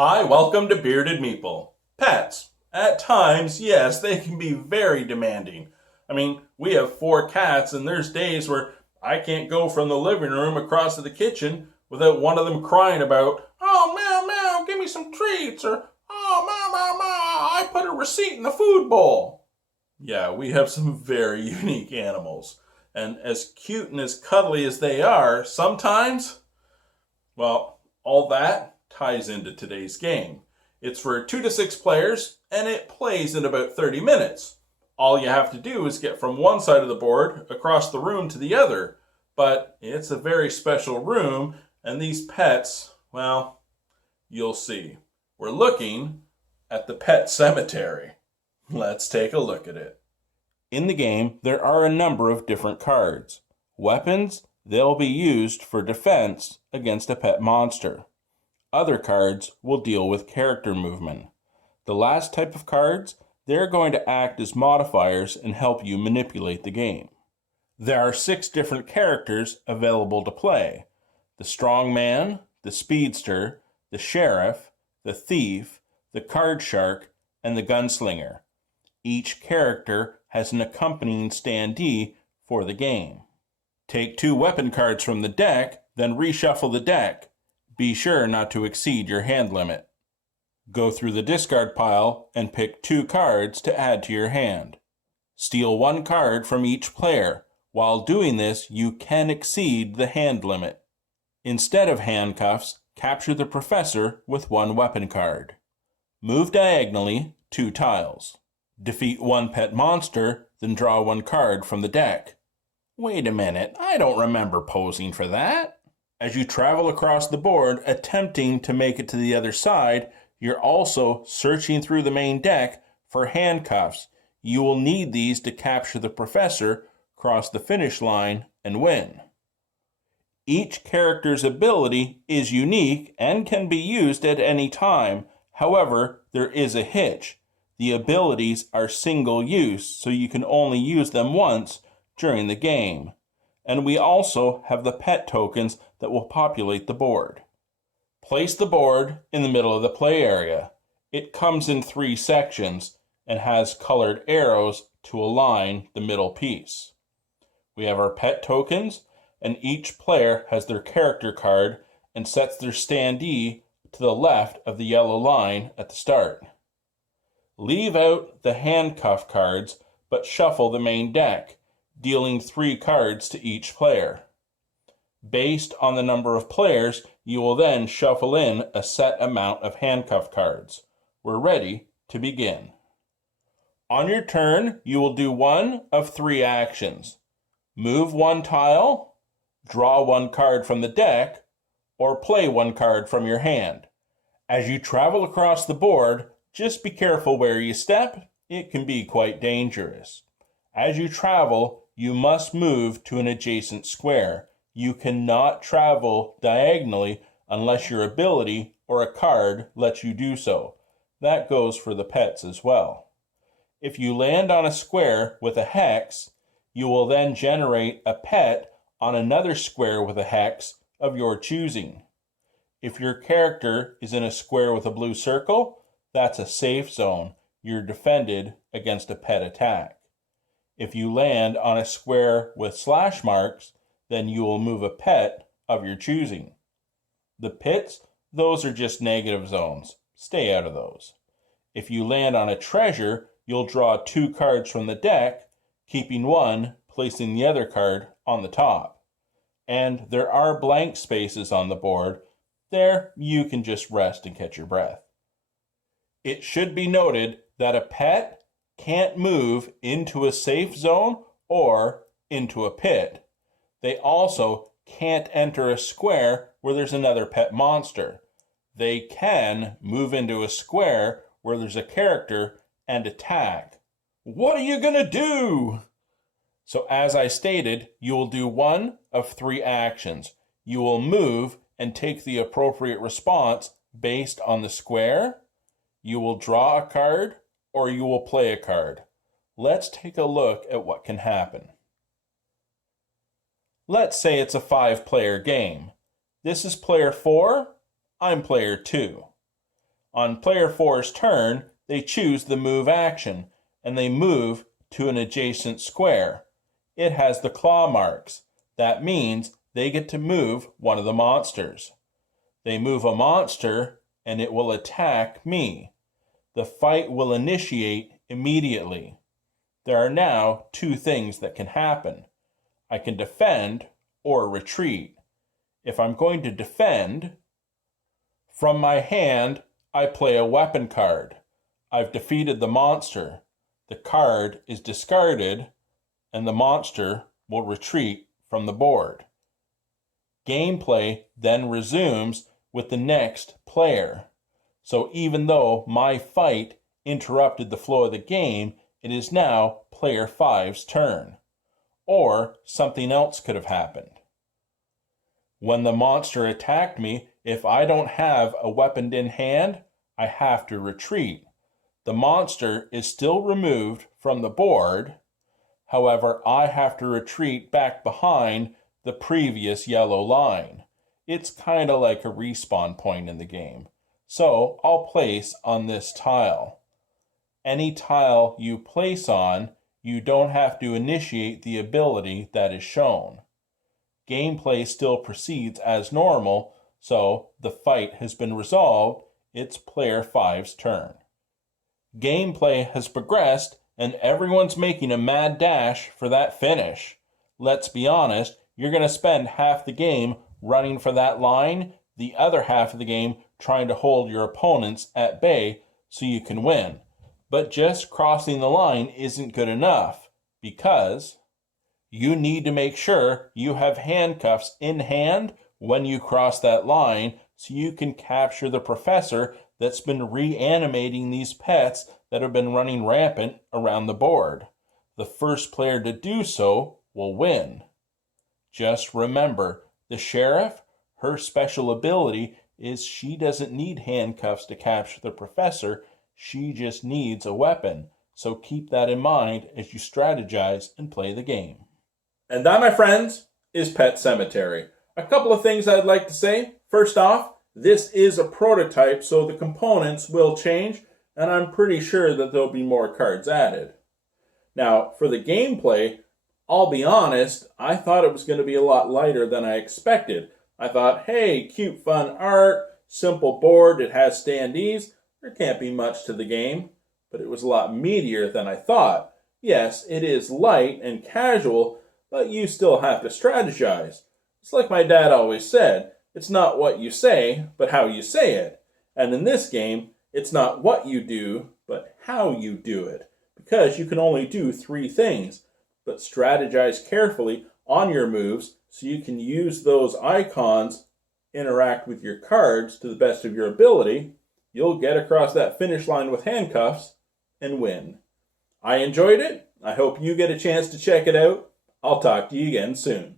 Hi, welcome to Bearded Meeple. Pets. At times, yes, they can be very demanding. We have four cats, and there's days where I can't go from the living room across to the kitchen without one of them crying about, "Oh, meow, meow, give me some treats," or, "Oh, meow, meow, meow, I put a receipt in the food bowl." Yeah, we have some very unique animals. And as cute and as cuddly as they are, sometimes, well, all that ties into today's game. It's for 2 to 6 players, and it plays in about 30 minutes. All you have to do is get from one side of the board across the room to the other. But it's a very special room, and these pets, well, you'll see. We're looking at the pet cemetery. Let's take a look at it. In the game, there are a number of different cards. Weapons, they'll be used for defense against a pet monster. Other cards will deal with character movement. The last type of cards, they're going to act as modifiers and help you manipulate the game. There are 6 different characters available to play: the strongman, the speedster, the sheriff, the thief, the card shark, and the gunslinger. Each character has an accompanying standee for the game. Take 2 weapon cards from the deck, then reshuffle the deck. Be sure not to exceed your hand limit. Go through the discard pile and pick 2 cards to add to your hand. Steal 1 card from each player. While doing this, you can exceed the hand limit. Instead of handcuffs, capture the professor with 1 weapon card. Move diagonally 2 tiles. Defeat 1 pet monster, then draw 1 card from the deck. Wait a minute, I don't remember posing for that. As you travel across the board, attempting to make it to the other side, you're also searching through the main deck for handcuffs. You will need these to capture the professor, cross the finish line, and win. Each character's ability is unique and can be used at any time. However, there is a hitch. The abilities are single use, so you can only use them once during the game. And we also have the pet tokens that will populate the board. Place the board in the middle of the play area. It comes in 3 sections and has colored arrows to align the middle piece. We have our pet tokens, and each player has their character card and sets their standee to the left of the yellow line at the start. Leave out the handcuff cards, but shuffle the main deck, dealing 3 cards to each player. Based on the number of players, you will then shuffle in a set amount of handcuff cards. We're ready to begin. On your turn, you will do one of 3 actions. Move 1 tile, draw 1 card from the deck, or play 1 card from your hand. As you travel across the board, just be careful where you step. It can be quite dangerous. As you travel, you must move to an adjacent square. You cannot travel diagonally unless your ability or a card lets you do so. That goes for the pets as well. If you land on a square with a hex, you will then generate a pet on another square with a hex of your choosing. If your character is in a square with a blue circle, that's a safe zone. You're defended against a pet attack. If you land on a square with slash marks, then you will move a pet of your choosing. The pits, those are just negative zones. Stay out of those. If you land on a treasure, you'll draw 2 cards from the deck, keeping 1, placing the other card on the top. And there are blank spaces on the board. There, you can just rest and catch your breath. It should be noted that a pet can't move into a safe zone or into a pit. They also can't enter a square where there's another pet monster. They can move into a square where there's a character and attack. What are you gonna do? So as I stated, you will do one of 3 actions. You will move and take the appropriate response based on the square. You will draw a card, or you will play a card. Let's take a look at what can happen. Let's say it's a 5-player game. This is player 4, I'm player 2. On player 4's turn, they choose the move action, and they move to an adjacent square. It has the claw marks. That means they get to move one of the monsters. They move a monster, and it will attack me. The fight will initiate immediately. There are now two things that can happen. I can defend or retreat. If I'm going to defend, from my hand, I play a weapon card. I've defeated the monster. The card is discarded, and the monster will retreat from the board. Gameplay then resumes with the next player. So even though my fight interrupted the flow of the game, it is now player 5's turn. Or something else could have happened. When the monster attacked me, if I don't have a weapon in hand, I have to retreat. The monster is still removed from the board. However, I have to retreat back behind the previous yellow line. It's kind of like a respawn point in the game. So I'll place on this tile. Any tile you place on, you don't have to initiate the ability that is shown. Gameplay still proceeds as normal, so the fight has been resolved. It's player 5's turn. Gameplay has progressed, and everyone's making a mad dash for that finish. Let's be honest, you're going to spend half the game running for that line, the other half of the game trying to hold your opponents at bay so you can win. But just crossing the line isn't good enough, because you need to make sure you have handcuffs in hand when you cross that line so you can capture the professor that's been reanimating these pets that have been running rampant around the board. The first player to do so will win. Just remember, the sheriff, her special ability is she doesn't need handcuffs to capture the professor. She just needs a weapon. So keep that in mind as you strategize and play the game. And that, my friends, is Pet Sematary. A couple of things I'd like to say. First off, this is a prototype, so the components will change, and I'm pretty sure that there'll be more cards added. Now, for the gameplay, I'll be honest, I thought it was going to be a lot lighter than I expected. I thought, hey, cute, fun art, simple board, it has standees. There can't be much to the game, but it was a lot meatier than I thought. Yes, it is light and casual, but you still have to strategize. It's like my dad always said, it's not what you say, but how you say it. And in this game, it's not what you do, but how you do it. Because you can only do 3 things, but strategize carefully on your moves so you can use those icons, interact with your cards to the best of your ability. You'll get across that finish line with handcuffs and win. I enjoyed it. I hope you get a chance to check it out. I'll talk to you again soon.